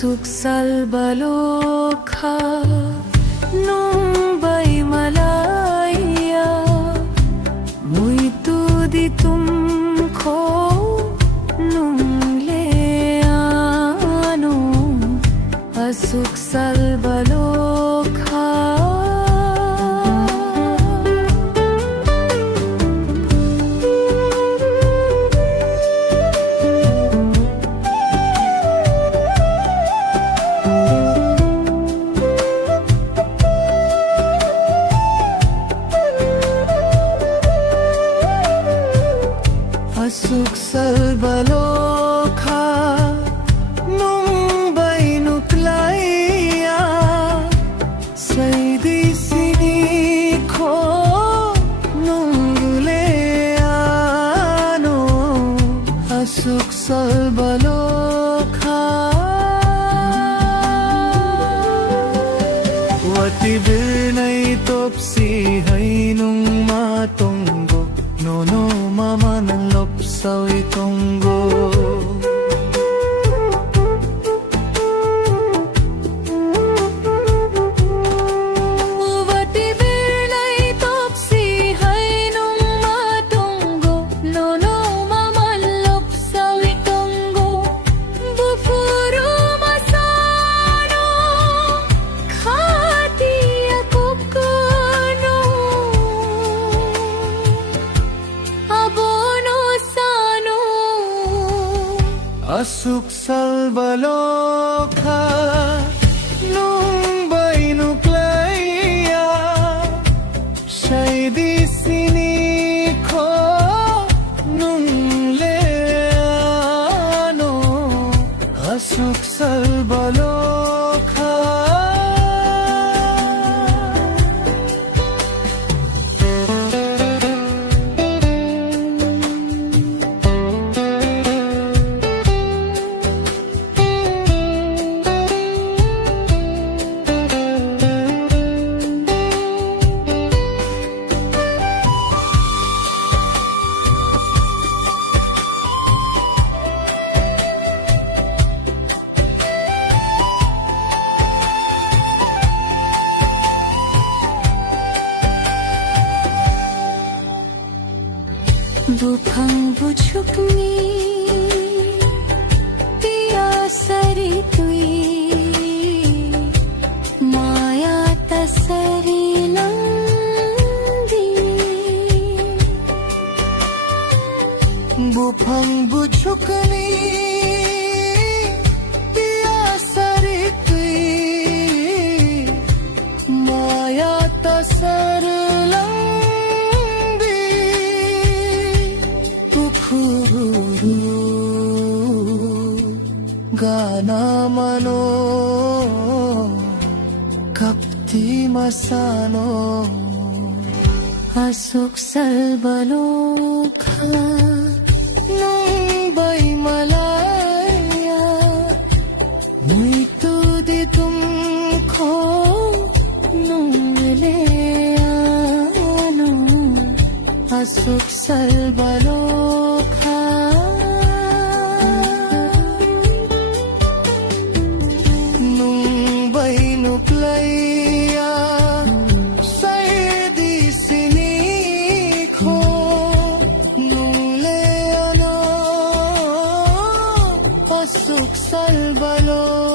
Asuksalbalokha nung bay malaya muito di tumko nung leano Asuksalbalokha Asuksalbalokha nung bay nuklaya Saidi siniko nung guleano Asuksalbalokha Watibinay topsi hay nung matonggo Nono mama ng lopsaw itonggo Watibinay topsi hay nung matonggo Nono mama ng lopsaw itonggo Bufuro masano khati akukano Asuksalbalokha nung bay nuklaya siya'y di siniko nung leano Asuksalbalokha Buphang buchukni piyasari tui maya tasari nandi Buphang buchukni piyasari tui maya tasari Gana mano kapti masano Asuksalbalokha nung bay malaya muito di tumko nung leano Asuksalbalokha nuklaya Saidi siniko nung leano Asuksalbalokha